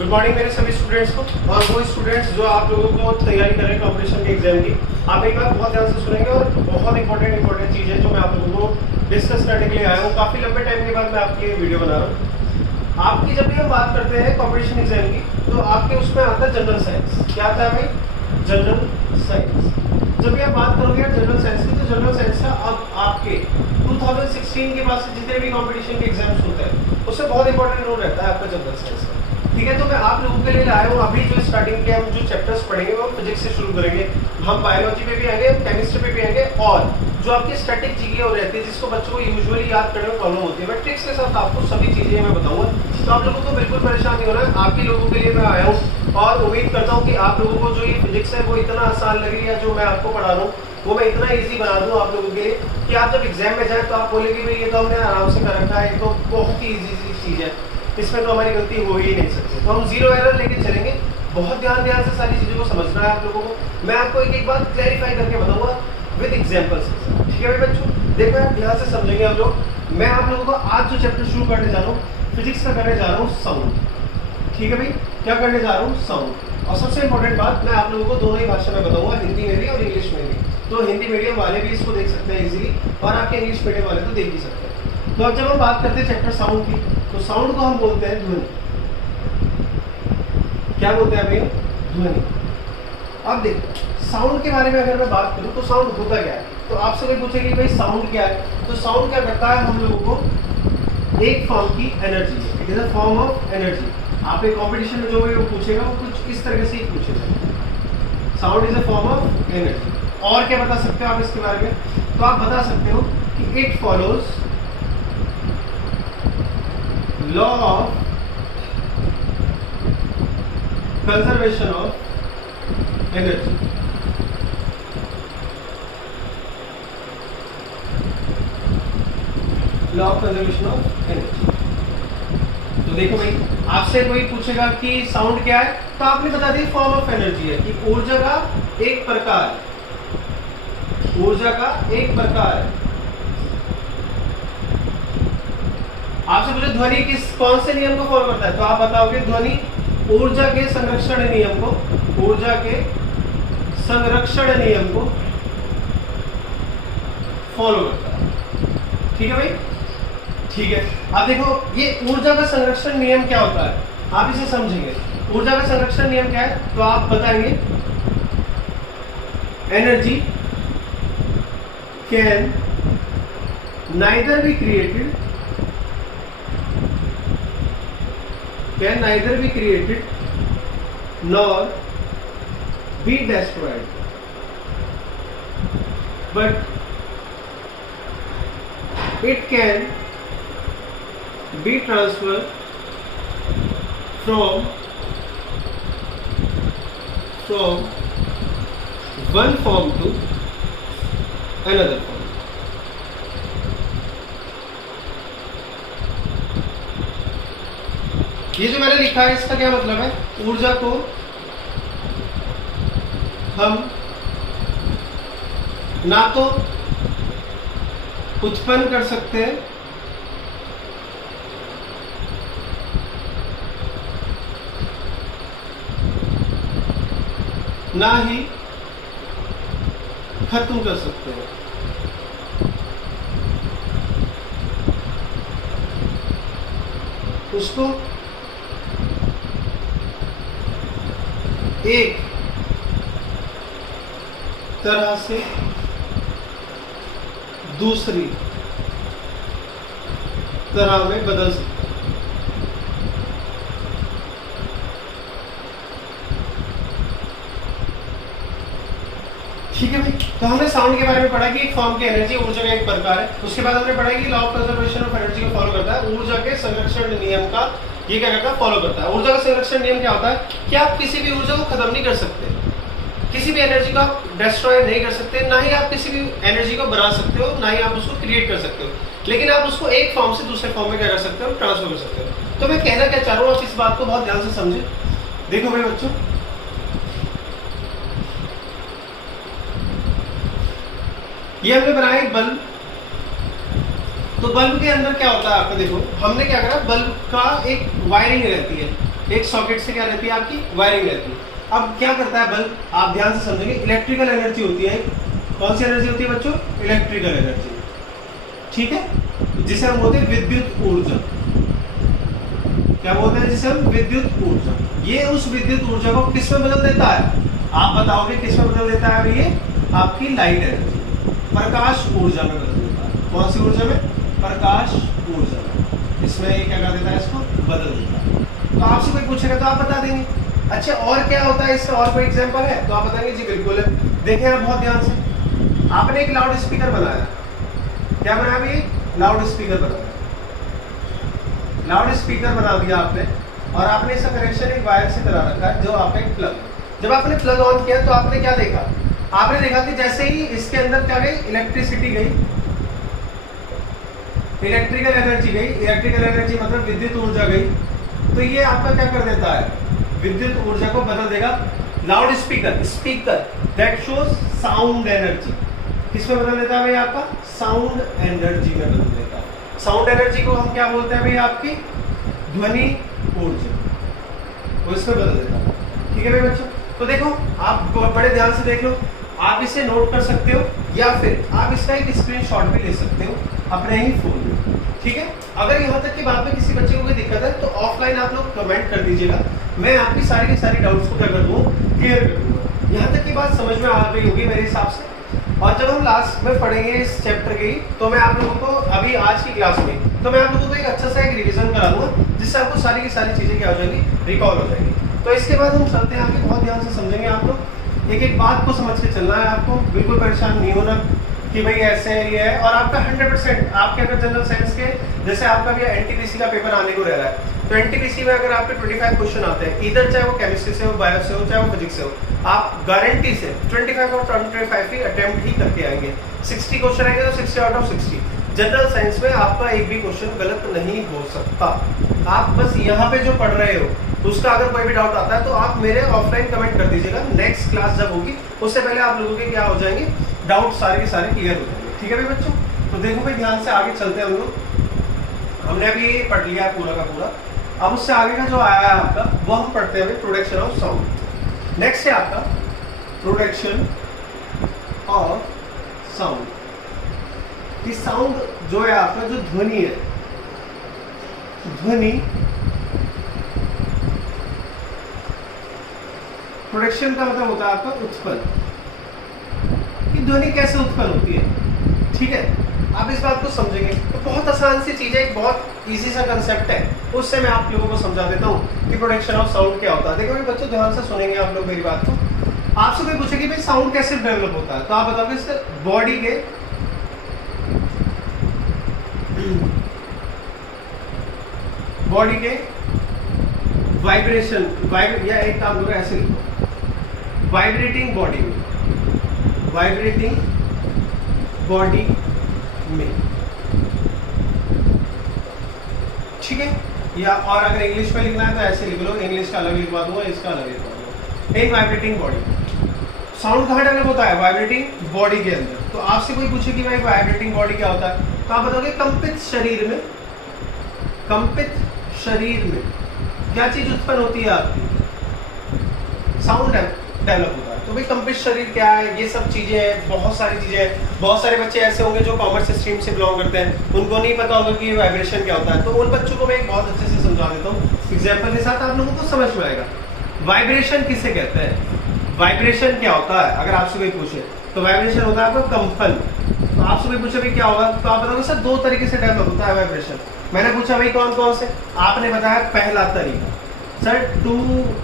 Good morning मेरे सभी students को और वो स्टूडेंट्स जो आप लोगों को तैयारी कर रहे हैं कॉम्पिटिशन के एग्जाम की। आप एक बार बहुत ध्यान से सुनेंगे और बहुत इंपॉर्टेंट चीज़ है जो मैं आप लोगों को डिस्कस करने के लिए आया हूँ। काफ़ी लंबे टाइम के बाद मैं आपके लिए वीडियो बना रहा हूँ। आपकी जब भी हम बात करते हैं कॉम्पिटिशन एग्जाम की तो आपके उसमें आता है जनरल साइंस। क्या आता है भाई? General science. जब भी आप बात करोगे जनरल साइंस की तो जनरल साइंस का अब आपके 2016 के बाद से जितने भी कॉम्पिटिशन के एग्जाम्स होते हैं उससे बहुत इंपॉर्टेंट रोल रहता है आपका जनरल साइंस का। ठीक है, तो मैं आप लोगों के लिए आया हूँ। अभी जो स्टार्टिंग के हम जो चैप्टर्स पढ़ेंगे वो फिजिक्स से शुरू करेंगे, हम बायोलॉजी पे भी आएंगे, केमिस्ट्री पे भी आएंगे और जो आपकी स्टैटिक चीजें हो रहती है जिसको बच्चों को यूजुअली याद करने में प्रॉब्लम होती है, मैं ट्रिक्स के साथ आपको सभी चीजें मैं बताऊंगा। तो आप लोगों को बिल्कुल परेशान नहीं होना है, आपके लोगों के लिए मैं आया हूँ और उम्मीद करता हूँ कि आप लोगों को जो ये फिजिक्स है वो इतना आसान लगे या जो मैं आपको पढ़ा रहा हूँ वो मैं इतना इजी बना दूं आप लोगों के लिए कि आप जब एग्जाम में जाए तो आप बोलेंगे भाई ये तो हमने आराम से कर रखा है, तो बहुत ही इजी चीज है, इसमें तो हमारी गलती हो ही नहीं सकती। तो हम जीरो एरर लेके चलेंगे। बहुत ध्यान से सारी चीजों को समझना है आप लोगों को। मैं आपको एक एक बात क्लैरिफाई करके बताऊंगा विद एग्जांपल्स। ठीक है भाई बच्चों, देखो यार ध्यान से समझेंगे आप लोग। मैं आप लोगों को आज जो चैप्टर शुरू करने जा रहा हूँ फिजिक्स का करने जा रहा हूँ साउंड। ठीक है भाई, क्या करने जा रहा हूँ? साउंड। और सबसे इंपॉर्टेंट बात मैं आप लोगों को दोनों ही भाषा में बताऊंगा, हिंदी में भी और इंग्लिश में भी। तो हिंदी मीडियम वाले भी इसको देख सकते हैं इजीली और आपके इंग्लिश मीडियम वाले तो देख ही सकते हैं। तो अब जब हम बात करते हैं चैप्टर साउंड की तो साउंड को हम बोलते हैं ध्वनि। क्या बोलते हैं भैया? ध्वनि। अब देखो साउंड के बारे में अगर मैं बात करूं तो साउंड होता क्या है, तो आपसे कोई पूछेगी भाई साउंड क्या है, तो साउंड क्या करता है हम लोगों को एक फॉर्म की एनर्जी है। It is a form of energy. आप एक कॉम्पिटिशन में जो भी वो पूछेगा वो कुछ इस तरह से ही पूछेगा। Sound is a form of energy. और क्या बता सकते हो आप इसके बारे में? तो आप बता सकते हो कि it follows law of conservation of energy. Law of conservation of energy. तो देखो भाई आपसे कोई पूछेगा कि साउंड क्या है तो आपने बता दिया फॉर्म ऑफ एनर्जी है कि ऊर्जा का एक प्रकार है। ऊर्जा का एक प्रकार है। आपसे पूछे ध्वनि कौन से नियम को फॉलो करता है तो आप बताओगे ध्वनि ऊर्जा के संरक्षण नियम को, ऊर्जा के संरक्षण नियम को फॉलो करता है। ठीक है भाई, ठीक है। अब देखो ये ऊर्जा का संरक्षण नियम क्या होता है आप इसे समझेंगे। ऊर्जा का संरक्षण नियम क्या है तो आप बताएंगे energy can neither be created nor be destroyed but it can be transferred from one form to another form। ये जो मैंने लिखा है इसका क्या मतलब है? ऊर्जा को हम ना तो उत्पन्न कर सकते हैं ना ही खत्म कर सकते हैं। उसको एक तरह से दूसरी तरह में बदल सकते हैं। ठीक है भाई, तो हमने साउंड के बारे में पढ़ा कि एक फॉर्म की एनर्जी ऊर्जा का एक प्रकार है। उसके बाद हमने पढ़ा कि law of conservation of energy को फॉलो करता है, ऊर्जा के संरक्षण नियम का ये क्या करता है? फॉलो करता है। ऊर्जा का संरक्षण नियम क्या होता है कि आप किसी भी ऊर्जा को खत्म नहीं कर सकते, किसी भी एनर्जी को आप डिस्ट्रॉय नहीं कर सकते, ना ही आप किसी भी एनर्जी को बना सकते हो, ना ही आप उसको क्रिएट कर सकते हो, लेकिन आप उसको एक फॉर्म से दूसरे फॉर्म में क्या कर सकते हो? ट्रांसफर कर सकते हो। तो मैं कहना क्या चाह रहा हूँ आप इस बात को बहुत ध्यान से समझे। देखो भाई बच्चों, ये हमने बनाया एक बल्ब। तो बल्ब के अंदर क्या होता है आपको देखो, हमने क्या करा, बल्ब का एक वायरिंग रहती है, एक सॉकेट से क्या रहती है आपकी वायरिंग रहती है। अब क्या करता है बल्ब, आप ध्यान से समझेंगे, इलेक्ट्रिकल एनर्जी होती है। कौन सी एनर्जी होती है बच्चों? इलेक्ट्रिकल एनर्जी, ठीक है, जिसे हम बोलते हैं विद्युत ऊर्जा। क्या बोलते हैं जिसे हम? विद्युत ऊर्जा। ये उस विद्युत ऊर्जा को किस में बदल देता है? आप बताओगे किस में बदल देता है? ये आपकी लाइट एनर्जी, प्रकाश ऊर्जा में बदल देता है। कौन सी ऊर्जा में? प्रकाश ऊर्जा में। इसमें ये क्या कर देता है? इसको बदल देता है। तो आपसे कोई पूछेगा तो आप बता देंगे। अच्छा और क्या होता है इसका, और कोई एग्जांपल है? तो आप बताएंगे जी बिल्कुल है। देखें आप बहुत ध्यान से, आपने एक लाउड स्पीकर बनाया। क्या बनाया भाई? लाउड स्पीकर बनाया। लाउड स्पीकर बना दिया आपने, और आपने इसका कनेक्शन एक वायर से करा रखा है, जो आपका एक प्लग। जब आपने प्लग ऑन किया तो आपने क्या देखा? आपने देखा कि जैसे ही इसके अंदर क्या गई? इलेक्ट्रिसिटी गई, इलेक्ट्रिकल एनर्जी गई। इलेक्ट्रिकल एनर्जी मतलब विद्युत ऊर्जा गई। तो ये आपका क्या कर देता है? विद्युत ऊर्जा को बदल देगा। Loud speaker, speaker that shows sound energy, किसमें बदल देता है भाई? आपका साउंड एनर्जी में बदल देता है। साउंड एनर्जी को हम क्या बोलते हैं भाई? आपकी ध्वनि ऊर्जा, वो इसमें बदल देता है। ठीक है भाई बच्चों, तो देखो आप बड़े ध्यान से देख लो। आप इसे नोट कर सकते हो, या फिर आप इसका एक स्क्रीनशॉट भी ले सकते हो अपने ही फोन में। ठीक है, अगर यहाँ तक की बात में किसी बच्चे को कोई दिक्कत है तो ऑफलाइन आप लोग कमेंट कर दीजिएगा, मैं आपकी सारी की सारी डाउट्स को क्या कर दूँ? क्लियर कर दूँगा। यहाँ तक की बात समझ में आ गई होगी मेरे हिसाब से। और जब हम लास्ट में पढ़ेंगे इस चैप्टर की, तो मैं आप लोगों को अभी आज की क्लास में तो मैं आप लोगों को एक अच्छा सा एक रिवीजन करा दूंगा, जिससे आपको सारी की सारी चीजें क्या हो जाएंगी? रिकॉल हो जाएंगी। तो इसके बाद हम चलते हैं आगे, बहुत ध्यान से समझेंगे आप लोग। एक एक बात को समझ के चलना है आपको, बिल्कुल परेशान नहीं होना कि भाई ऐसे है ये है। और आपका 100% आपके अगर जनरल साइंस के, जैसे आपका भी एनटीपीसी का पेपर आने को रह रहा है, तो एनटीपीसी में अगर आपके 25 क्वेश्चन आते हैं, इधर चाहे वो केमिस्ट्री से हो, बायो से हो, चाहे वो फिजिक्स से हो, आप गारंटी से 25 और 25 ही अटेम्प्ट ही करके आएंगे। 60 क्वेश्चन आएंगे तो 60 आउट ऑफ 60। जनरल साइंस में आपका एक भी क्वेश्चन गलत नहीं हो सकता। आप बस यहाँ पे जो पढ़ रहे हो उसका अगर कोई भी डाउट आता है तो आप मेरे ऑफलाइन कमेंट कर दीजिएगा। नेक्स्ट क्लास जब होगी उससे पहले आप लोगों के क्या हो जाएंगे? डाउट सारे के सारे क्लियर हो जाएंगे। ठीक है भाई बच्चों, तो देखो भाई ध्यान से आगे चलते हैं हम लोग। हमने अभी ये पढ़ लिया है पूरा का पूरा। अब उससे आगे का जो आया है आपका, वो हम पढ़ते हैं प्रोडक्शन ऑफ साउंड। नेक्स्ट है आपका प्रोडक्शन ऑफ साउंड। कि साउंड जो है आपका, जो ध्वनि है, ध्वनि प्रोडक्शन का मतलब होता है आपका उत्पन्न। कि ध्वनि कैसे उत्पन्न होती है? ठीक है, आप इस बात को समझेंगे तो बहुत आसान सी चीज है, एक बहुत इजी सा कंसेप्ट है, उससे मैं आप लोगों को समझा देता हूँ कि प्रोडक्शन ऑफ साउंड क्या होता है। देखो बच्चों ध्यान से सुनेंगे आप लोग मेरी बात को। आपसे कोई पूछे कि भाई साउंड कैसे डेवलप होता है, तो आप बताओगे इससे बॉडी के वाइब्रेशन, या एक काम करो ऐसे लिखो, वाइब्रेटिंग बॉडी में, वाइब्रेटिंग बॉडी में। ठीक है, या और अगर इंग्लिश में लिखना है तो ऐसे लिख लो, इंग्लिश का अलग लिखवा दूंगा, इसका अलग लिखवा दूंगा। एक वाइब्रेटिंग बॉडी, साउंड कहाँ डेवलप होता है? वाइब्रेटिंग बॉडी के अंदर। तो आपसे कोई पूछे कि भाई वाइब्रेटिंग बॉडी क्या होता है, तो आप बताओगे कंपित शरीर में, कंपित शरीर में क्या चीज उत्पन्न होती है आपकी? साउंड डेवलप होता है। तो भाई कंपित शरीर क्या है? ये सब चीजें हैं, बहुत सारी चीजें हैं। बहुत सारे बच्चे ऐसे होंगे जो कॉमर्स स्ट्रीम से बिलोंग करते हैं, उनको नहीं पता होगा कि वाइब्रेशन क्या होता है। तो उन बच्चों को मैं एक बहुत अच्छे से समझा देता हूँ एग्जाम्पल के साथ, आप लोगों को समझ में आएगा। वाइब्रेशन किसे कहते हैं? वाइब्रेशन क्या होता है अगर आपसे कोई पूछे, तो वाइब्रेशन होता है आपका कंपन। तो आपसे कोई पूछे भाई क्या होगा, तो आप बताओगे सर 2 तरीके से डेवलप होता है वाइब्रेशन। मैंने पूछा भाई कौन कौन से, आपने बताया पहला तरीका sir to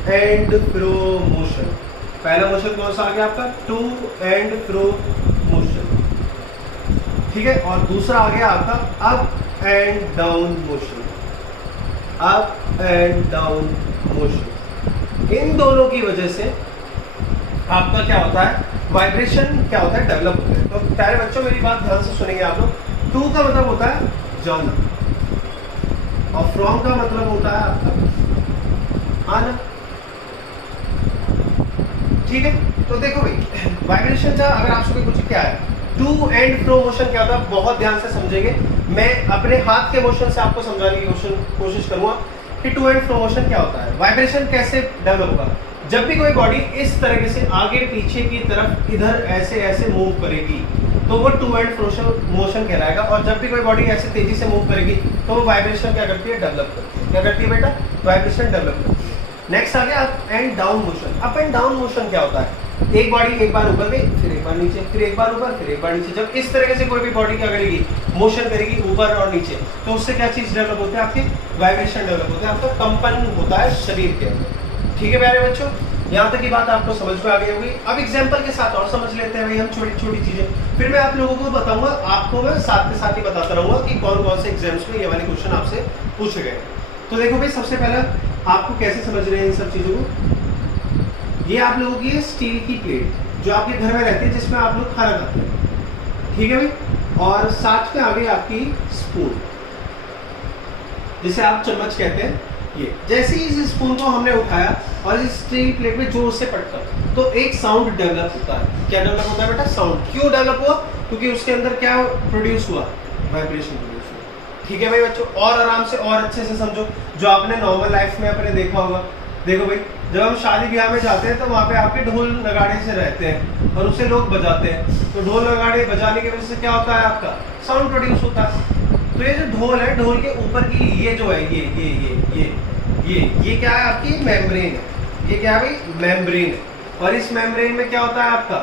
and fro motion. पहला मोशन कौन सा आ गया आपका? To and fro motion. ठीक है, और दूसरा आ गया आपका up and down motion, up and down motion. इन दोनों की वजह से आपका क्या होता है? वाइब्रेशन क्या होता है? डेवलप होता है। तो प्यारे बच्चों मेरी बात ध्यान से सुनेंगे आप लोग। टू का मतलब होता है जाना, और फ्रॉम का मतलब होता है आपका आना। ठीक है, तो देखो भाई वाइब्रेशन का अगर आपसे कोई पूछे क्या है, टू एंड फ्रो मोशन क्या होता है, बहुत ध्यान से समझेंगे। मैं अपने हाथ के मोशन से आपको समझाने की कोशिश करूंगा कि टू एंड फ्रो मोशन क्या होता है, वाइब्रेशन कैसे डेवलप होगा। जब भी कोई बॉडी इस तरीके से आगे पीछे की तरफ इधर ऐसे ऐसे मूव करेगी तो वो टू एंड फ्रो मोशन कहलाएगा। और जब भी कोई बॉडी ऐसे तेजी से मूव करेगी तो वो वाइब्रेशन क्या करती है, डेवलप करती है। क्या करती है बेटा, वाइब्रेशन डेवलप करती है। नेक्स्ट आ गया up and down motion. Up and down motion क्या होता है, एक बॉडी एक बार ऊपर गई, फिर एक बार नीचे, फिर एक बार ऊपर, फिर एक बार नीचे। जब इस तरीके से कोई भी बॉडी क्या करेगी, मोशन करेगी ऊपर और नीचे, तो उससे क्या चीज डेवलप होती है, आपकी वाइब्रेशन डेवलप होता है, आपका कंपन होता है शरीर के अंदर। ठीक है प्यारे बच्चों, यहाँ तक की बात आपको समझ में आ गई होगी। अब एग्जाम्पल के साथ और समझ लेते हैं भाई हम छोटी छोटी चीजें, फिर मैं आप लोगों को बताऊंगा, आपको मैं साथ के साथ ही बताता रहूंगा कि कौन कौन से एग्जाम्स में ये वाले क्वेश्चन आपसे पूछे गए। तो देखो भाई, सबसे पहला आपको कैसे समझ रहे हैं इन सब चीजों को। ये आप लोगों की है स्टील की प्लेट जो आपके घर में रहती है, जिसमें आप लोग खाना खाते हैं। ठीक है भाई, और साथ में आ गई आपकी स्पून, जिसे आप चम्मच कहते हैं। ये जैसे ही इस स्पून को हमने उठाया और इस स्टील प्लेट में जोर से पटका तो एक साउंड डेवलप होता है। क्या डेवलप होता है बेटा, साउंड। क्यों डेवलप हुआ, क्योंकि उसके अंदर क्या प्रोड्यूस हुआ, वाइब्रेशन प्रोड्यूस हुआ। ठीक है भाई बच्चों, और आराम से और अच्छे से समझो, जो आपने नॉर्मल लाइफ में अपने देखा होगा। देखो भाई, जब हम शादी ब्याह में जाते हैं तो वहाँ पे आपके ढोल नगाड़े से रहते हैं और उसे लोग बजाते हैं। तो ढोल नगाड़े बजाने की वजह से क्या होता है, आपका साउंड प्रोड्यूस होता है। तो ये जो ढोल है, ढोल के ऊपर की ये जो है, ये क्या है, आपकी मेम्ब्रेन है। ये क्या है भाई, मेम्ब्रेन है। और इस मेम्ब्रेन में क्या होता है आपका,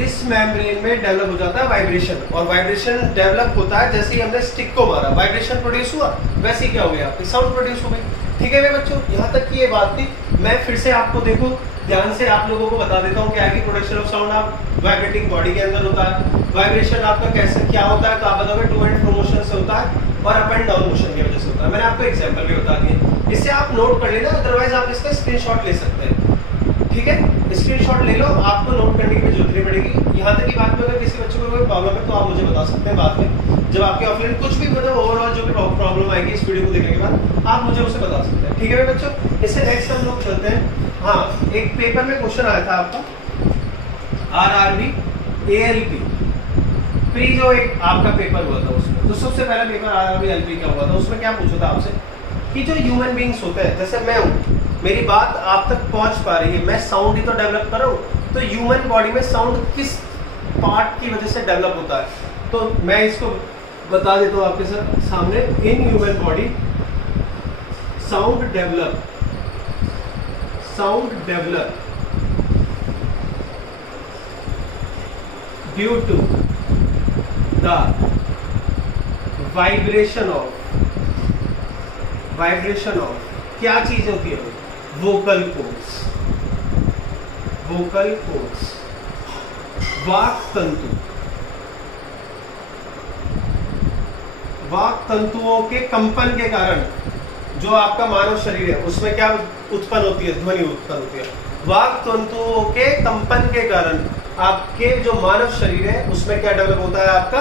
इस मेम्ब्रेन में डेवलप हो जाता है वाइब्रेशन। और वाइब्रेशन डेवलप होता है जैसे ही हमने स्टिक को मारा, वाइब्रेशन प्रोड्यूस हुआ, वैसे ही क्या हो गया, आपकी साउंड प्रोड्यूस हो गई। ठीक है मेरे बच्चों, यहाँ तक की ये बात थी। मैं फिर से आपको देखो ध्यान से आप लोगों को बता देता हूँ क्या है कि प्रोडक्शन ऑफ साउंड आप वाइब्रेटिंग बॉडी के अंदर होता है। वाइब्रेशन आपका कैसे क्या होता है, तो आप बताओगे टू एंड फ्रो मोशन से होता है और अप एंड डाउन मोशन की वजह से होता है। मैंने आपको एग्जांपल भी बता दिए, इससे आप नोट कर लेना, अदरवाइज आप इसका स्क्रीनशॉट ले सकते हैं। ठीक है, स्क्रीनशॉट ले लो, आपको नोट करने की जरूरत नहीं पड़ेगी। यहाँ तक की बात में अगर किसी बच्चे को कोई प्रॉब्लम है तो आप मुझे बता सकते हैं बाद में, जब आपके ऑफलाइन कुछ भी मतलब ओवरऑल जो भी प्रॉब्लम आएगी इस वीडियो को देखने के बाद आप मुझे उसे बता सकते हैं। ठीक है मेरे बच्चों, इससे नेक्स्ट हम लोग चलते हैं। हाँ, एक पेपर में क्वेश्चन आया था आपका RRB ALP प्री, जो एक आपका पेपर हुआ था उसमें, तो सबसे पहला पेपर RRB ALP का हुआ था। उसमें क्या पूछा था आपसे कि जो ह्यूमन बींग्स होते हैं, जैसे मैं हूँ, मेरी बात आप तक पहुंच पा रही है, मैं साउंड ही तो डेवलप कर रहा हूँ, तो ह्यूमन बॉडी में साउंड किस पार्ट की वजह से डेवलप होता है, तो मैं इसको बता देता हूँ आपके सामने। In human body sound develop due to the vibration of क्या चीज होती है, वोकल कोर्ड्स, वाक तंतुओं के कंपन के कारण जो आपका मानव शरीर है उसमें क्या उत्पन्न होती है, ध्वनि उत्पन्न होती है। वाक तंतुओं के कंपन के कारण आपके जो मानव शरीर है उसमें क्या डेवलप होता है, आपका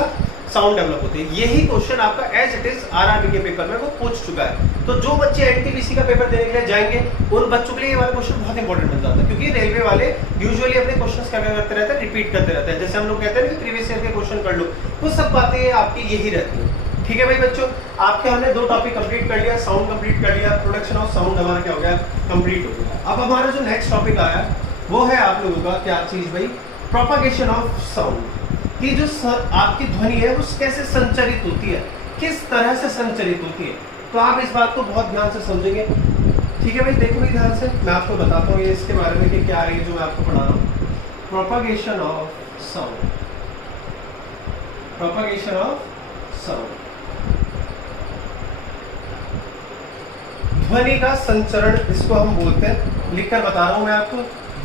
साउंड डेवलप होती है। यही क्वेश्चन आपका एज इट इज RRB के पेपर में वो पूछ चुका है। तो जो बच्चे NTPC का पेपर देने के लिए जाएंगे उन बच्चों के लिए ये वाला क्वेश्चन बहुत इंपॉर्टेंट बन जाता है, क्योंकि रेलवे वाले यूजुअली अपने क्वेश्चंस क्या करते रहते हैं, रिपीट करते रहते हैं। जैसे हम लोग कहते हैं कि प्रीवियस ईयर के क्वेश्चन कर लो, वो सब बातें आपकी यही रहती है। ठीक है भाई बच्चों, आपके हमने 2 टॉपिक कंप्लीट कर लिया, साउंड कंप्लीट कर लिया, प्रोडक्शन ऑफ साउंड हमारा क्या हो गया, कंप्लीट हो गया। अब हमारा जो नेक्स्ट टॉपिक आया वो है आप लोगों का क्या चीज भाई, प्रोपागेशन ऑफ साउंड। कि जो आपकी ध्वनि है वो कैसे संचरित होती है, किस तरह से संचरित होती है, तो आप इस बात को बहुत ध्यान से समझेंगे। ठीक है भाई, देखो भाई ध्यान से, मैं आपको बताता हूँ ये इसके बारे में कि क्या है जो मैं आपको पढ़ा रहा हूँ। प्रोपागेशन ऑफ साउंड, ध्वनि का संचरण इसको हम बोलते हैं, लिखकर बता रहा हूं मैं आपको,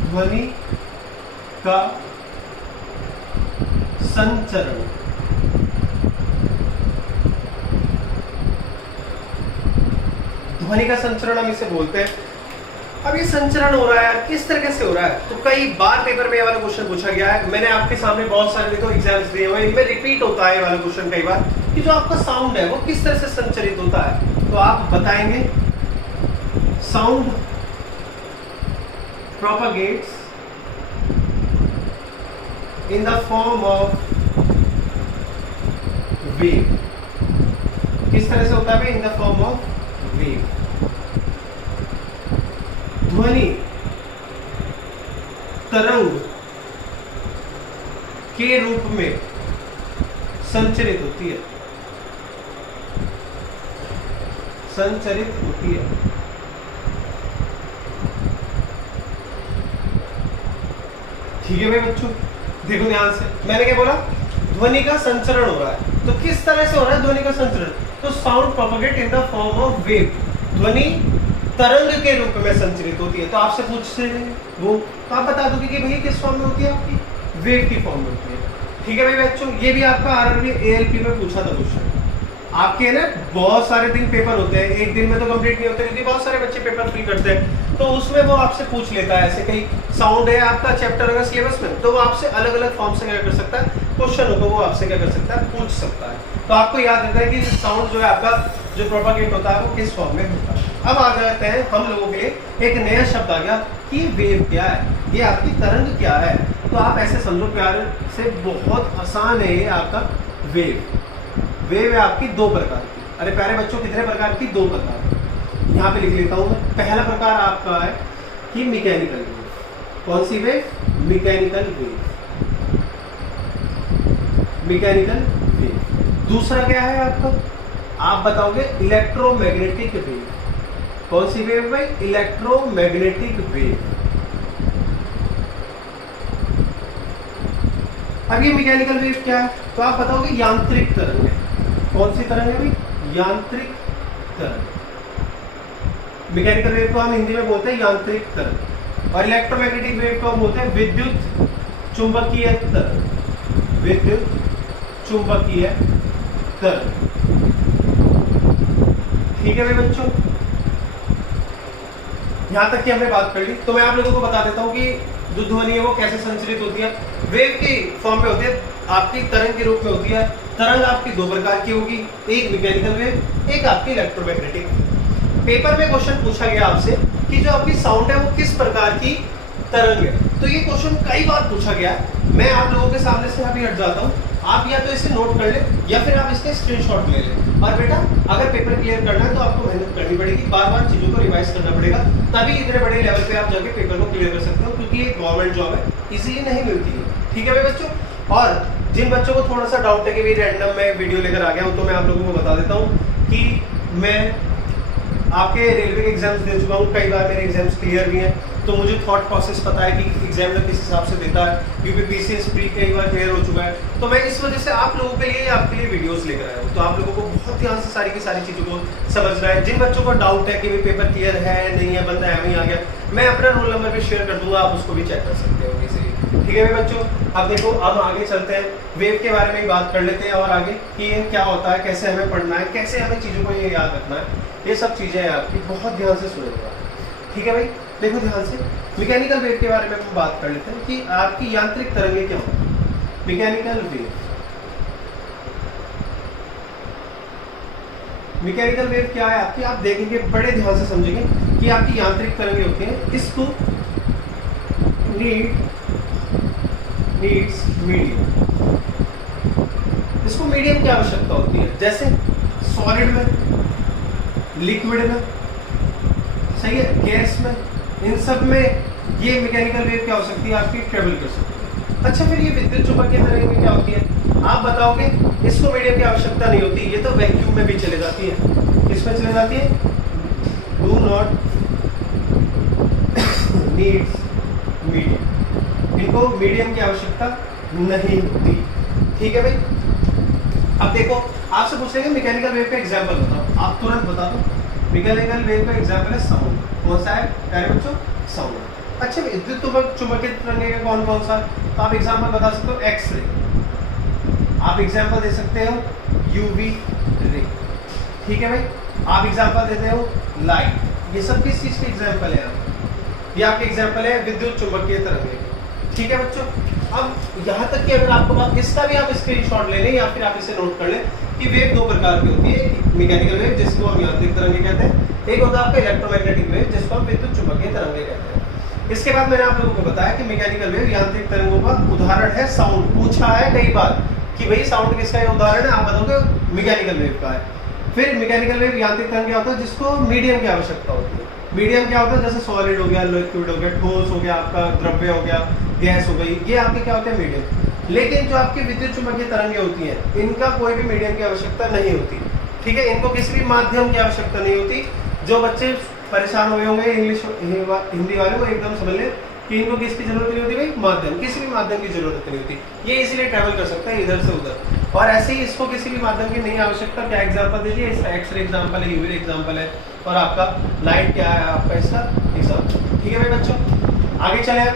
ध्वनि का संचरण। ध्वनि का संचरण हम इसे बोलते हैं। अब ये संचरण हो रहा है यार, किस तरीके से हो रहा है, तो कई बार पेपर में ये वाला क्वेश्चन पूछा गया है। मैंने आपके सामने बहुत सारे देखो एग्जाम्स दिए हुए, इनमें रिपीट होता है ये वाला क्वेश्चन कई बार, कि जो आपका साउंड है वो किस तरह से संचरित होता है, तो आप बताएंगे sound propagates in the form of wave, किस तरह से होता है? In the form of wave. ध्वनि तरंग के रूप में संचरित होती है, संचरित होती है। ठीक है भाई बच्चों, देखो ध्यान से, मैंने क्या बोला? ध्वनि का संचरण हो रहा है। तो किस तरह से हो रहा है ध्वनि का संचरण? तो sound propagate in the form of wave, ध्वनि तरंग के रूप में संचरित होती है। तो आपसे पूछते हैं वो, तो आप बता दोगे कि भाई किस फॉर्म में होती है? आपकी वेव की फॉर्म में होती है। ठीक है भाई बच्चों, ये भी आपका आरआरबी एएलपी में पूछा था क्वेश्चन। आपके ना बहुत सारे दिन पेपर होते हैं, एक दिन में तो कंप्लीट नहीं होते क्योंकि बहुत सारे बच्चे पेपर फिल करते हैं, तो उसमें वो आपसे पूछ लेता है। ऐसे कई साउंड है आपका चैप्टर अगर सिलेबस में, तो वो आपसे अलग अलग फॉर्म से क्या कर सकता है, क्वेश्चन होगा वो आपसे क्या कर सकता है, पूछ सकता है। तो आपको याद रहता है कि साउंड जो है आपका जो प्रोपागेट होता है वो किस फॉर्म में होता है। अब आ जाते हैं हम लोगों के लिए एक नया शब्द आ गया कि वेव क्या है, ये आपकी तरंग क्या है। तो आप ऐसे समझो प्यार से, बहुत आसान है ये आपका वेव। वेव है आपकी दो प्रकार की। अरे प्यारे बच्चों, कितने प्रकार की? दो प्रकार। यहाँ पे लिख लेता हूँ मैं। पहला प्रकार आपका है कि मैकेनिकल वेव। कौन सी wave? Mechanical wave, mechanical wave. दूसरा क्या है आपका? आप बताओगे इलेक्ट्रोमैग्नेटिक वेव। कौन सी वेव भाई? Electromagnetic wave. अब ये मैकेनिकल वेव क्या है? तो आप बताओगे यांत्रिक तरंग है। कौन सी तरंग है भाई? यांत्रिक तरंग। मैकेनिकल वेव को हम हिंदी में बोलते हैं यांत्रिक तरंग, और इलेक्ट्रोमैग्नेटिक वेव को हम बोलते हैं विद्युत चुंबकीय तरंग, विद्युत चुंबकीय तरंग। ठीक है भाई बच्चों, यहां तक की हमने बात कर ली। तो मैं आप लोगों को बता देता हूं कि जो ध्वनि है वो कैसे संचरित होती है। वेव की फॉर्म में होती है, आपकी तरंग के रूप में होती है। तरंग आपकी दो प्रकार की होगी, एक मैकेनिकल वेव, एक आपकी इलेक्ट्रोमैग्नेटिक। पेपर में क्वेश्चन पूछा गया आपसे कि जो आपकी साउंड है वो किस प्रकार की तरंग है। तो ये क्वेश्चन कई बार पूछा गया है। मैं आप लोगों के सामने से अभी हट जाता हूँ, आप या तो इसे नोट कर ले या फिर आप इसके स्क्रीनशॉट ले लें। और बेटा अगर पेपर क्लियर करना है तो आपको मेहनत करनी पड़ेगी, बार बार चीजों को रिवाइज करना पड़ेगा, तभी इतने बड़े लेवल पे आप जाके पेपर को क्लियर कर सकते हो, क्योंकि ये गवर्नमेंट जॉब है, इजीली नहीं मिलती है। ठीक है भाई बच्चों, और जिन बच्चों को थोड़ा सा डाउट है कि भी रैंडम में वीडियो लेकर आ गया हूँ, तो मैं आप लोगों को बता देता हूँ कि मैं आपके रेलवे के एग्जाम्स दे चुका हूँ, कई बार मेरे एग्जाम्स क्लियर भी हैं, तो मुझे थॉट प्रोसेस पता है कि एग्जामिनर किस हिसाब से देता है। यूपीपीसीएस प्री कई बार क्लियर हो चुका है, तो मैं इस वजह से आप लोगों के लिए आपके लिए वीडियोस लेकर आया हूँ। तो आप लोगों को बहुत ध्यान से सारी की सारी चीज़ों को समझना है। जिन बच्चों को डाउट है कि भाई पेपर क्लियर है नहीं है, बंदा एम ही आ गया, मैं अपना रोल नंबर भी शेयर कर दूंगा, आप उसको भी चेक कर सकते हो इजीली। ठीक है भाई बच्चों, अब देखो अब आगे चलते हैं, वेव के बारे में ही बात कर लेते हैं और आगे कि ये क्या होता है, कैसे हमें पढ़ना है, कैसे हमें चीज़ों को ये याद रखना है, ये सब चीज़ें हैं आपकी, बहुत ध्यान से सुनेगा। ठीक है भाई, देखो ध्यान से, मैकेनिकल वेव के बारे में हम बात कर लेते हैं कि आपकी यांत्रिक तरंगें क्या होती है। मैकेनिकल वेव, मैकेनिकल वेव क्या है आपकी, आप देखेंगे बड़े ध्यान से समझेंगे कि आपकी यांत्रिक तरंगें होती हैं। इसको नीड्स मीडियम, इसको मीडियम की आवश्यकता होती है, जैसे सॉलिड में, लिक्विड में, सही है, गैस में, इन सब में ये मैकेनिकल वेव क्या हो सकती है आपकी, ट्रेवल कर सकती है। अच्छा फिर ये विद्युत चुंबकीय तरंगें में क्या होती है, आप बताओगे इसको मीडियम की आवश्यकता नहीं होती, ये तो वैक्यूम में भी चले जाती है। किसमें चले जाती है, डू नॉट नीड्स मीडियम, इनको मीडियम की आवश्यकता नहीं होती। ठीक है भाई, अब देखो आपसे पूछेंगे मैकेनिकल वेव का एग्जांपल बताओ, आप तुरंत बता दो। मैकेनिकल वेव का एग्जांपल है साउंड, कौन सा है प्यारे बच्चों, साउंड। अच्छा विद्युत चुंबकीय तरंगें का कौन कौन सा, तो आप एग्जांपल बता सकते हो, एक्स रे, आप एग्जांपल दे सकते हो यूवी रे। ठीक है भाई, आप एग्जांपल देते हो लाइट, ये सब किस चीज के एग्जांपल है, ये आपके एग्जांपल है विद्युत चुंबकीय तरंगें। ठीक है बच्चों, अब यहाँ तक कि अगर आपको बात, इसका भी आप स्क्रीनशॉट ले लें या फिर आप इसे नोट कर लें कि वेव दो प्रकार की होती है, मैकेनिकल वेव जिसको हम यांत्रिक तरंगें कहते हैं, एक होता है आपका इलेक्ट्रोमैग्नेटिक वेव जिसको हम विद्युत चुंबकीय तरंगें कहते हैं। इसके बाद मैंने आप लोगों को बताया कि मैकेनिकल वेव यांत्रिक तरंगों का उदाहरण है साउंड, पूछा है कई बार कि भाई साउंड किसका उदाहरण है, आप बताओगे मैकेनिकल वेव का है। फिर मैकेनिकल वेव यांत्रिक तरंग क्या होता है जिसको मीडियम की आवश्यकता होती है। मीडियम क्या होता है, जैसे सॉलिड हो गया, लिक्विड हो गया, ठोस हो गया, आपका द्रव्य हो गया, गैस हो गई, ये आपके क्या होते हैं मीडियम। लेकिन जो आपकी विद्युत चुम्बकीय तरंगें होती हैं इनका कोई भी मीडियम की आवश्यकता नहीं होती, ठीक है, इनको किसी भी माध्यम की आवश्यकता नहीं होती। जो बच्चे परेशान हुए होंगे इंग्लिश हिंदी वाले वो एकदम समझ ले कि इनको किसकी जरूरत नहीं होती भाई, माध्यम, किसी भी माध्यम की जरूरत नहीं होती, ये इसीलिए ट्रैवल कर सकता है इधर से उधर। और ऐसे ही इसको किसी भी माध्यम की नहीं आवश्यकता। क्या एग्जांपल दीजिए, इसका एक्सरे एग्जांपल है, यूवी एग्जांपल है, और आपका लाइट क्या है आपका इसका एग्जांपल, ठीक है भाई बच्चों। आगे चले आप,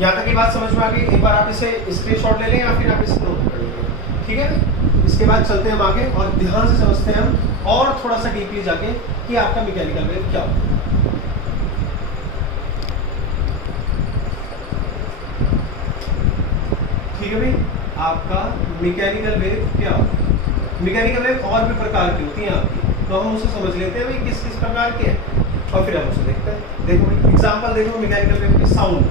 यहाँ तक की बात समझ में आ गई। एक बार आप इसे स्क्रीनशॉट ले लें या फिर आप इसे नोट कर लेंगे, ठीक है। इसके बाद चलते हैं हम आगे और ध्यान से समझते हैं हम और थोड़ा सा डीपली जाके कि आपका मैकेनिकल वेव क्या होता है। ठीक है भाई, आपका मैकेनिकल वेव क्या होता है। मैकेनिकल वेव और भी प्रकार की होती हैं आपकी, तो हम उसे समझ लेते हैं भाई किस किस प्रकार की है और फिर हम उसे देखते हैं। देखो भाई एग्जांपल देखो मैकेनिकल वेव की। साउंड,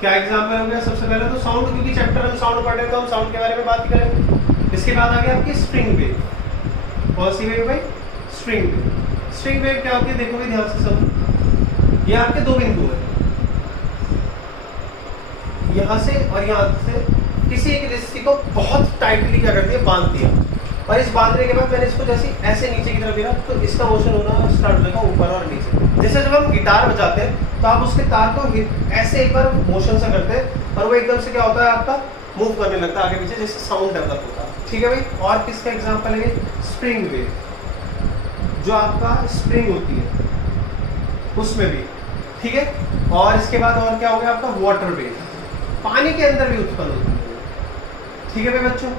क्या एग्जांपल हो गया, सबसे पहले तो साउंड, क्योंकि चैप्टर हम साउंड पढ़ रहे तो हम साउंड के बारे में बात करेंगे। इसके बाद आ गया आपकी स्ट्रिंग वेव। कौन सी वेव भाई, स्ट्रिंग वेव। स्ट्रिंग वेव क्या होती है, देखो भाई ध्यान से समझो, ये आपके दो बिंदु है, यहाँ से और यहाँ से किसी एक रस्सी को बहुत टाइटली क्या करती है, बांध दिया, और इस बांधने के बाद मैंने इसको जैसे ऐसे नीचे की तरफ गिरा तो इसका मोशन होना स्टार्ट हो जाएगा ऊपर और नीचे। जैसे जब हम गिटार बजाते हैं तो आप उसके तार को ऐसे एक बार मोशन से करते हैं और वो एकदम से क्या होता है आपका मूव करने लगता है आगे पीछे, जिससे साउंड डेवलप होता है, ठीक है भाई। और किसका एग्जाम्पल है, स्प्रिंग वेव, जो आपका स्प्रिंग होती है उसमें भी, ठीक है। और इसके बाद और क्या हो गया आपका वाटर वेव, पानी के अंदर भी उत्पन्न होती है, ठीक है भाई बच्चों।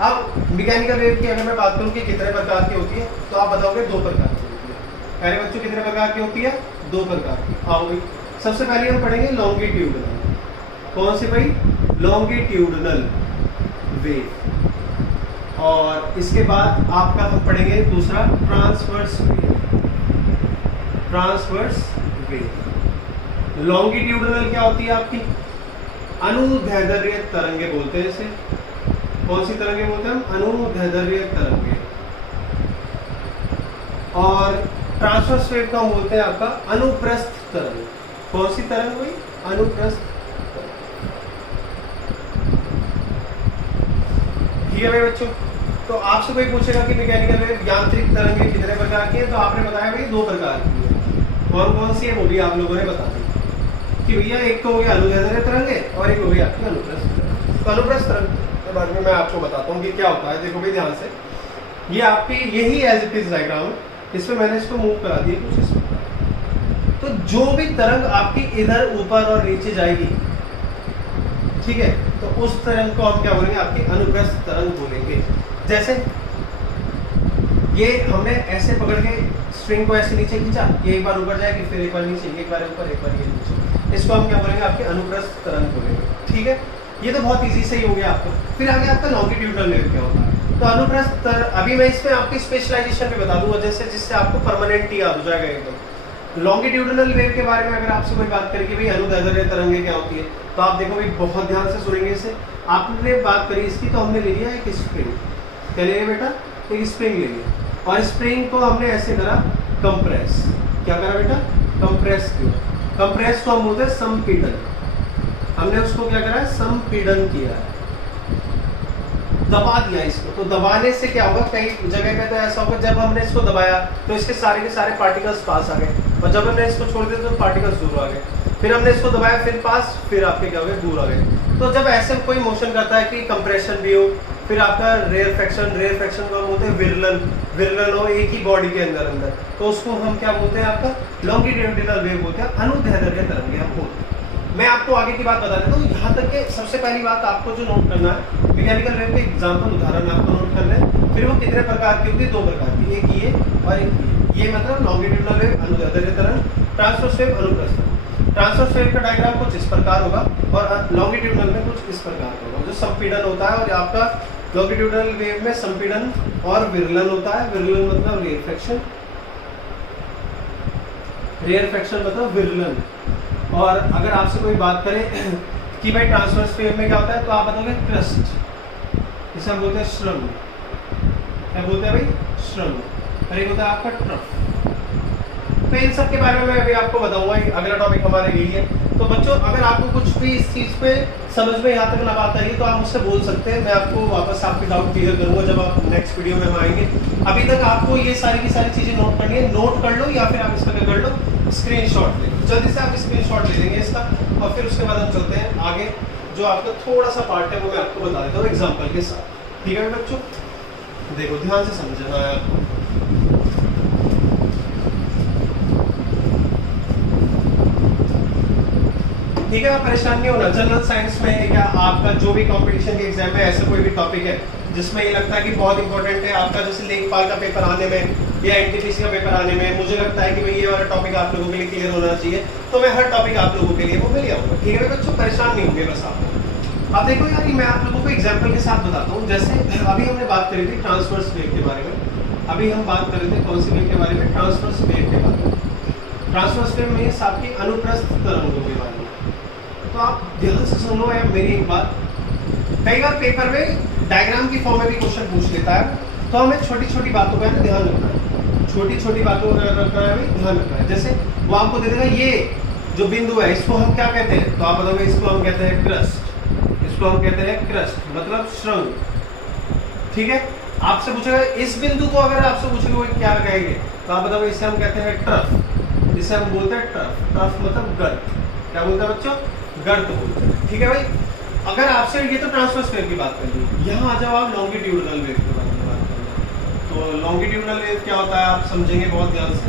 अब मैकेनिकल वेव की अगर मैं बात करूं कि कितने प्रकार की होती है तो आप बताओगे दो प्रकार की होती है। पहले बच्चों कितने प्रकार की होती है, दो प्रकार की। आओ भाई सबसे पहले हम पढ़ेंगे लॉन्गिट्यूडनल। कौन सी भाई, लॉन्गिट्यूडनल वेव। और इसके बाद आपका हम पढ़ेंगे दूसरा transverse wave. Transverse wave. Longitudinal क्या होती है आपकी, अनुदैर्ध्य तरंगे बोलते हैं इसे। कौन सी तरंगे बोलते हैं हम, अनुदैर्ध्य तरंगे। और ट्रांसवर्स वेव का हम बोलते हैं आपका अनुप्रस्थ तरंग। कौन सी तरंग हुई, अनुप्रस्थ तरंग, ठीक है भाई बच्चों। तो आपसे कोई पूछेगा कि मैकेनिकल वेव यांत्रिक तरंगे कितने प्रकार की है, तो आपने बताया भाई दो प्रकार की है। कौन कौन सी है वो भी आप लोगों ने बता दी कि भैया एक तो हो गया अनुदैर्ध्य तरंगे और एक हो गया आपकी अनुप्रस्थ तरंग। तो अनुप्रस्थ तरंग के बारे में मैं आपको बताता हूँ कि क्या होता है। देखो भाई ध्यान से, ये आपकी यही एज इट इज डायग्राम, इसमें मैंने इसको मूव करा दिया कुछ इस प्रकार। तो जो भी तरंग आपकी इधर ऊपर और नीचे जाएगी, ठीक है, तो उस तरंग को हम क्या बोलेंगे, आपकी अनुप्रस्थ तरंग बोलेंगे। जैसे ये हमने ऐसे पकड़ के स्ट्रिंग को ऐसे नीचे खींचा, ये एक बार ऊपर जाएगी, फिर एक बार नीचे, एक बार ऊपर, एक बार ये नीचे, इसको हम क्या बोलेंगे, आपकी अनुप्रस्थ तरंग बोलेंगे, ठीक है। ये तो बहुत इजी से ही हो गया आपको। फिर आगे आपका लॉन्गिट्यूडनल वेव क्या होता है। तो अनुप्रस्थ अभी मैं इसमें आपकी स्पेशलाइजेशन भी बता दूंगा, जैसे जिससे आपको परमानेंट याद हो जाएगा एकदम। लॉन्गिट्यूडनल वेव के बारे में अगर आपसे कोई बात करेगी भाई अनुदैर्ध्य तरंगे क्या होती है, तो आप देखो भाई बहुत ध्यान से सुनेंगे इसे। आपने बात करी इसकी, तो हमने ले लिया एक स्प्रिंग, क्या ले लिया बेटा, एक स्प्रिंग ले लिया, और स्प्रिंग को हमने ऐसे करा कंप्रेस। क्या करा बेटा, कंप्रेस किया। कंप्रेस को हम बोलते हैं संपीड़न। हमने उसको क्या करा है, संपीड़न किया है, दबा दिया इसको। तो दबाने से क्या होगा, कई जगह पे तो ऐसा होगा जब हमने इसको दबाया तो इसके सारे के सारे पार्टिकल्स पास आ गए, और जब हमने इसको छोड़ दिया तो पार्टिकल्स दूर आ गए। फिर हमने इसको दबाया, फिर पास, फिर आपके क्या हो गए, दूर आ गए। तो जब ऐसे कोई मोशन करता है कि कंप्रेशन भी हो, फिर आपका रेयर फ्रैक्शन को हम बोलते हैं विरलन हो एक ही बॉडी के अंदर, तो उसको हम क्या बोलते हैं, आपका लॉन्गिट्यूडिनल वेव बोलते हैं, अनुदैर्ध्य तरंगे हम बोलते हैं। मैं आपको आगे की बात बता देता हूँ। यहाँ तक के सबसे पहली बात आपको जो नोट करना है, मैकेनिकल वेव के एग्जांपल उदाहरण आपको नोट करना है। फिर वो कितने प्रकार की होती है, दो प्रकार की, एक ये और एक ये मतलब लॉन्गिट्यूडिनल वेव अनुदैर्ध्य तरंग, ट्रांसवर्स वेव अनुप्रस्थ तरंग। ट्रांसवर्स वेव का डायग्राम कुछ इस प्रकार होगा और लॉन्गिट्यूडिनल में कुछ इस प्रकार का होगा। जो संपीड़न होता है, और आपका लॉन्गिट्यूडिनल वेव में संपीड़न और विरलन होता है। विरलन मतलब रेयर फ्रैक्शन, रेयर फ्रैक्शन मतलब विरलन। और अगर आपसे कोई बात करे कि भाई ट्रांसवर्स वेव में क्या होता है, तो आप बताओगे क्रस्ट, इसे हम बोलते हैं श्रृंग, क्या बोलते हैं भाई, श्रृंग। और एक होता है आपका ट्रफ। तो इन सब के बारे में मैं अभी आपको बताऊंगा। अगला टॉपिक हमारा यही है। तो बच्चों अगर आपको कुछ भी इस चीज पे समझ में यहाँ तक ना बात आई तो आप मुझसे बोल सकते हैं, मैं आपको वापस आपके डाउट क्लियर करूंगा जब आप नेक्स्ट वीडियो में हम आएंगे। अभी तक आपको ये सारी की सारी चीजें नोट करनी है, नोट कर लो या फिर आप इसका क्या कर लो, स्क्रीनशॉट ले लो। जल्दी से आप स्क्रीनशॉट ले लेंगे इसका, और फिर उसके बाद हम चलते हैं आगे। जो आपका थोड़ा सा पार्ट है वो मैं आपको बता देता हूँ एग्जाम्पल के साथ। ठीक है बच्चों, देखो ध्यान से समझना है आपको। ठीक है, परेशान नहीं होना। जनरल साइंस में या आपका जो भी कंपटीशन के एग्जाम में ऐसा कोई भी टॉपिक है जिसमें ये लगता है कि बहुत इंपॉर्टेंट है आपका, जैसे लेखपाल का पेपर आने में या एनटीपीसी का पेपर आने में मुझे लगता है कि भाई ये वाला टॉपिक आप लोगों के लिए क्लियर होना चाहिए, तो मैं हर टॉपिक आप लोगों के लिए वो ले आऊंगा। ठीक है बच्चों, परेशान नहीं होंगे बस आप। अब देखो यार, मैं आप लोगों को एग्जाम्पल के साथ बताता हूँ। जैसे अभी हमने बात करी थी ट्रांसवर्स वेव के बारे में। अभी हम बात कर रहे थे कौन सी वेव के बारे में, ट्रांसवर्स वेव के बारे में। ट्रांसवर्स वेव मीन्स आपकी अनुप्रस्थ तरंगों के बारे में। तो आप ध्यान से सुन लो यार मेरी एक बात। कई बार पेपर में डायग्राम की फॉर्म में भी क्वेश्चन पूछ लेता है, तो हमें छोटी छोटी बातों का ध्यान रखना है। छोटी छोटी बातों का रखना है, ध्यान रखना है। जैसे वो आपको दे देगा ये जो बिंदु है इसको हम क्या कहते हैं, तो आप बताओगे इसको हम कहते हैं क्रस्ट। इसको हम कहते हैं क्रस्ट मतलब श्रृंग। ठीक है, आपसे पूछेगा इस बिंदु को, अगर आपसे पूछेगा वो क्या कहेंगे, तो आप बताओगे इसे हम कहते हैं ट्रफ। इसे हम बोलते हैं ट्रफ। ट्रफ मतलब गर्त। क्या बोलते हैं बच्चों, गर्त बोलते हैं। ठीक है भाई, अगर आपसे ये तो ट्रांसवर्स वेव की बात कर ली, यहाँ आ जाओ आप लॉन्गिट्यूडनल वेव के बारे में बात करना। तो लॉन्गिट्यूडनल वेव क्या होता है आप समझेंगे बहुत ध्यान से।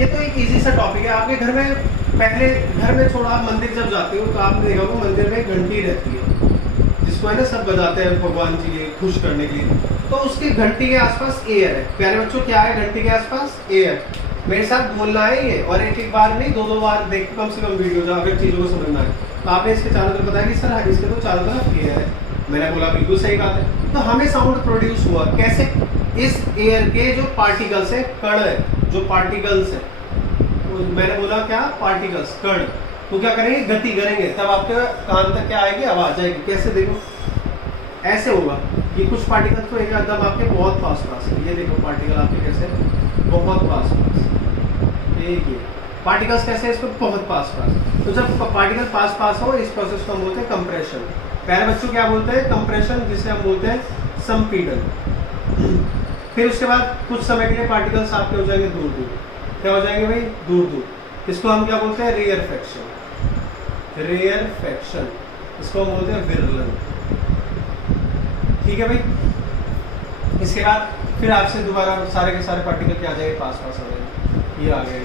ये तो एक इजी सा टॉपिक है। आपके घर में पहले घर में थोड़ा आप मंदिर जब जाते हो तो आपने देखा होगा मंदिर में घंटी रहती है, जिसको है ना सब बजाते हैं भगवान जी के खुश करने के लिए। तो उसकी घंटी के आसपास एयर है। प्यारे बच्चों क्या है घंटी के आसपास, एयर। मेरे साथ बोलना है ये, और एक एक बार नहीं दो दो बार देख कम से कम वीडियो जो अगर चीजों को समझना है। तो आपने इसके चारों तरफ बताया कि सर इसके तो चारों तरफ एयर है। मैंने बोला बिल्कुल सही बात है। तो हमें साउंड प्रोड्यूस हुआ कैसे, इस एयर के जो पार्टिकल्स है, कण है, जो पार्टिकल्स है, मैंने बोला क्या, पार्टिकल्स, कण, तो क्या करेंगे, गति करेंगे, तब आपके कान तक क्या आएगी, आवाज आएगी। कैसे, देखो ऐसे होगा कि कुछ पार्टिकल्स तो एकदम आपके बहुत पास पास है। ये देखो पार्टिकल आपके कैसे बहुत पास पास, ये पार्टिकल्स कैसे इसको बहुत पास पास। तो जब पार्टिकल पास पास हो इस प्रोसेस को हम बोलते हैं कंप्रेशन। पहले बच्चों क्या बोलते हैं, कंप्रेशन, जिसे हम बोलते हैं संपीड़न। फिर उसके बाद कुछ समय के लिए पार्टिकल्स आपके हो जाएंगे दूर दूर। क्या हो जाएंगे भाई, दूर दूर। इसको हम क्या बोलते हैं, रेयरफेक्शन। रेयरफेक्शन इसको हम बोलते हैं विरलन। ठीक है भाई, इसके बाद फिर आपसे दोबारा सारे के सारे पार्टिकल क्या आ जाएंगे, पास पास हो जाएंगे। ये आ गए,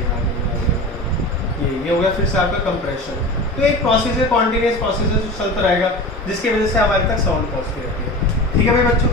ये हो गया। फिर से आपका कंप्रेशन। तो एक प्रोसेस है, कॉन्टिन्यूस प्रोसेस है जो चलता रहेगा, जिसकी वजह से हमारे तक साउंड पहुंचती रहती है। ठीक है भाई बच्चों,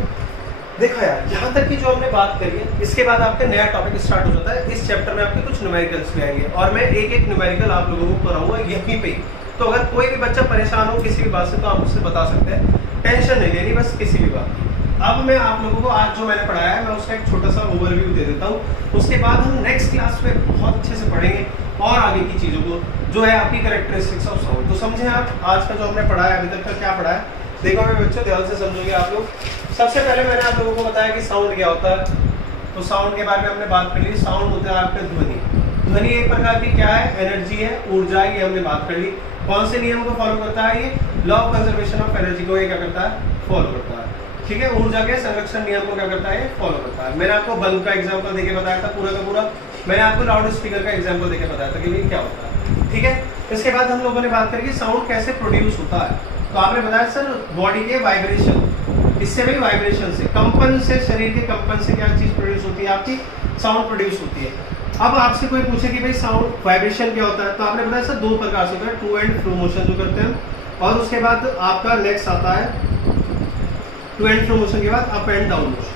देखो यार यहाँ तक की जो हमने बात करी है, इसके बाद आपका नया टॉपिक स्टार्ट हो जाता है। इस चैप्टर में आपके कुछ न्यूमेरिकल्स भी आएंगे और मैं एक एक न्यूमेरिकल आप लोगों को कराऊंगा यहीं पे। तो अगर कोई भी बच्चा परेशान हो किसी भी बात से तो आप मुझसे बता सकते हैं, टेंशन नहीं लेनी बस किसी भी बात की। अब मैं आप लोगों को आज जो मैंने पढ़ाया है मैं उसका एक छोटा सा ओवरव्यू दे देता हूँ। उसके बाद हम नेक्स्ट क्लास में बहुत अच्छे से पढ़ेंगे और आगे की चीज़ों को, जो है आपकी कैरेक्टरिस्टिक्स ऑफ साउंड। तो समझें आप आज का जो हमने पढ़ा है अभी तक का क्या पढ़ा है, देखो मेरे बच्चों ध्यान से समझोगे आप लोग। सबसे पहले मैंने आप लोगों को बताया कि साउंड क्या होता है। तो साउंड के बारे में हमने बात कर ली। साउंड होता है आपका ध्वनि। ध्वनि एक प्रकार की क्या है, एनर्जी है, ऊर्जा है, ये हमने बात कर ली। कौन से नियम को फॉलो करता है, ये law of conservation of energy को ये क्या करता है, फॉलो करता है। ठीक है, ऊर्जा के संरक्षण नियम को क्या करता है, फॉलो करता है। मैंने आपको बल्ब का एग्जांपल देके बताया था पूरा का पूरा। मैंने आपको लाउड स्पीकर का एग्जांपल देके बताया था कि ये क्या होता है। ठीक है, इसके बाद हम लोगों ने बात करी कि साउंड कैसे प्रोड्यूस होता है। तो आपने बताया सर बॉडी के वाइब्रेशन, इससे भी वाइब्रेशन से, कंपन से, शरीर के कंपन से क्या चीज प्रोड्यूस होती है, आपकी साउंड प्रोड्यूस होती है। अब आपसे कोई पूछे कि भाई साउंड वाइब्रेशन क्या होता है, तो आपने बताया सर दो प्रकार से होता है, टू एंड फ्रो मोशन जो करते हैं, और उसके बाद आपका नेक्स्ट आता है टू एंड फ्रो मोशन के बाद अप एंड डाउन मोशन।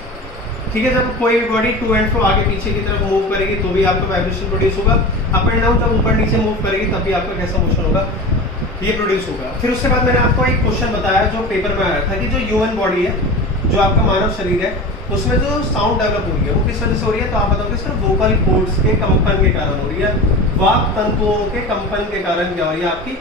ठीक है, जब कोई भी बॉडी टू एंड फ्रो आगे पीछे की तरफ मूव करेगी तो भी आपका वाइब्रेशन प्रोड्यूस होगा। अप एंड डाउन जब ऊपर नीचे मूव करेगी तब भी आपका कैसा मोशन होगा, ये प्रोड्यूस होगा। फिर उसके बाद मैंने आपको एक क्वेश्चन बताया जो पेपर में आया था कि जो ह्यूमन बॉडी है, जो आपका मानव शरीर है, उसमें जो साउंड डेवलप हो रही है वो किस वजह से हो रही है, तो आप बताओगे सर वोकल कॉर्ड्स के कंपन के कारण हो रही है, वाक तंतुओं के कंपन के कारण क्या हो रही है, आपकी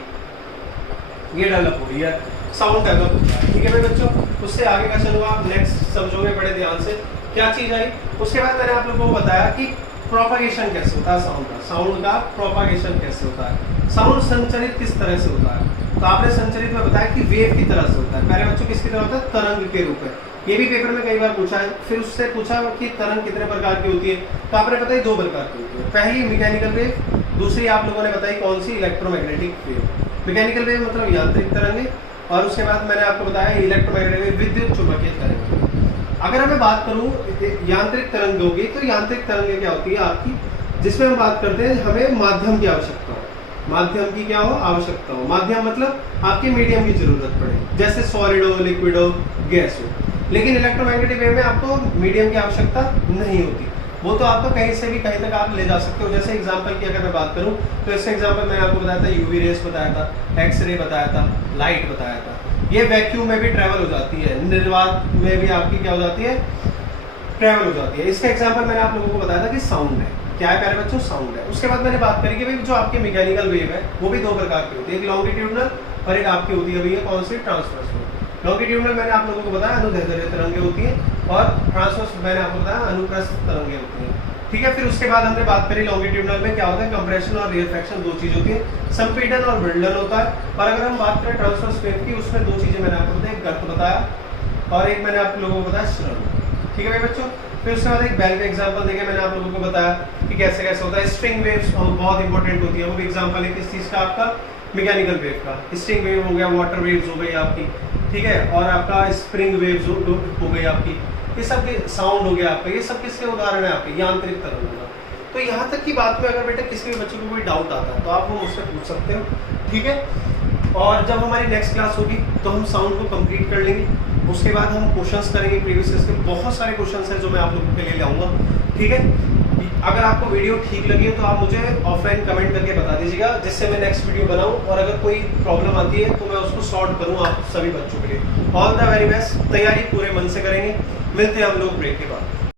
ये डेवलप हो रही है, साउंड डेवलप हो रहा है। ठीक है भाई बच्चों, उससे आगे का चलूंगा, आप नेक्स्ट समझोगे बड़े ध्यान से क्या चीज आई। उसके बाद मैंने आप लोगों को बताया कि प्रोपागेशन कैसे होता है साउंड का प्रोपागेशन कैसे होता है, साउंड संचरित किस तरह से होता है। तो आपने संचरित में बताया कि वेव की तरह से होता है, पहले बच्चों किसकी तरह होता है, तरंग के रूप में। ये भी पेपर में कई बार पूछा है। फिर उससे पूछा कि तरंग कितने प्रकार की होती है, तो आपने बताया 2 प्रकार की होती है, पहली मैकेनिकल वेव, दूसरी आप लोगों ने बताई कौन सी, इलेक्ट्रोमैग्नेटिक वेव। मैकेनिकल वेव मतलब यांत्रिक तरंगे, और उसके बाद मैंने आपको बताया इलेक्ट्रोमैग्नेटिक वेव विद्युत चुंबकीय तरंग। अगर मैं बात करूं यांत्रिक तरंगों की, तो यांत्रिक तरंगें क्या होती है आपकी, जिसमें हम बात करते हैं हमें माध्यम की आवश्यकता हो, माध्यम की क्या हो आवश्यकता हो, माध्यम मतलब आपके मीडियम की जरूरत पड़े, जैसे सॉलिड हो, लिक्विड हो, गैस हो। लेकिन इलेक्ट्रोमैग्नेटिक वेव में आपको मीडियम की आवश्यकता नहीं होती, वो तो आपको कहीं से भी कहीं तक आप ले जा सकते हो। जैसे एग्जांपल की अगर मैं बात करूं तो इसका एग्जांपल मैंने आपको बताया था, यूवी रेस बताया था, एक्सरे बताया था, लाइट बताया था। ये वैक्यूम में भी ट्रेवल हो जाती है, निर्वात में भी आपकी क्या हो जाती है, ट्रेवल हो जाती है। इसका एग्जांपल मैंने आप लोगों को बताया था कि साउंड है, क्या है प्यारे बच्चों, साउंड है। उसके बाद मैंने बात करी कि भाई जो आपके मैकेनिकल वेव है वो भी 2 प्रकार की होती है, एक लॉन्गिट्यूडनल और एक आपकी होती है भैया कौन सी, ट्रांसवर्स। लॉन्गिट्यूडनल मैंने आप लोगों को बताया अनुदैर्ध्य तरंगें होती है, और ट्रांसवर्स मैंने आपको बताया अनुप्रस्थ तरंगें होती हैं। ठीक है, फिर उसके बाद हमने बात करी लॉन्गिट्यूडनल में क्या होता है, कंप्रेशन और रेयरफैक्शन 2 चीज होती है, संपीड़न और विंडन होता है। और अगर हम बात करें ट्रांसवर्स वेव की, उसमें 2 चीजें मैंने आपको बताया, एक गर्त बताया और एक मैंने आप लोगों को बताया श्रवण। ठीक है भाई बच्चों, फिर उसके बाद एक बेल का एग्जांपल देके मैंने आप लोगों को बताया कि कैसे कैसे होता है। स्ट्रिंग वेव्स बहुत इंपॉर्टेंट होती है, वो भी एग्जांपल है किस चीज का, आपका मैकेनिकल वेव का। स्ट्रिंग वेव हो गया, वाटर वेव्स हो गई आपकी, ठीक है, और आपका स्प्रिंग वेव्स हो गई आपकी, ये सब के साउंड हो गया आपका, ये सब किसके उदाहरण है आपके, यांत्रिक तरंगों का। तो यहाँ तक की बात में अगर बेटा किसी भी बच्चे को कोई डाउट आता है तो आप वो मुझसे पूछ सकते हो, ठीक है। और जब हमारी नेक्स्ट क्लास होगी तो हम साउंड को कंप्लीट कर लेंगे, उसके बाद हम क्वेश्चंस करेंगे प्रीवियस ईयर के, बहुत सारे क्वेश्चंस हैं जो मैं आप लोगों के लिए लाऊंगा, ठीक है। अगर आपको वीडियो ठीक लगी है तो आप मुझे ऑफलाइन कमेंट करके बता दीजिएगा, जिससे मैं नेक्स्ट वीडियो बनाऊं, और अगर कोई प्रॉब्लम आती है तो मैं उसको सॉल्व करूं आप सभी बच्चों के लिए। ऑल द वेरी बेस्ट, तैयारी पूरे मन से करेंगे। मिलते हैं हम लोग ब्रेक के बाद।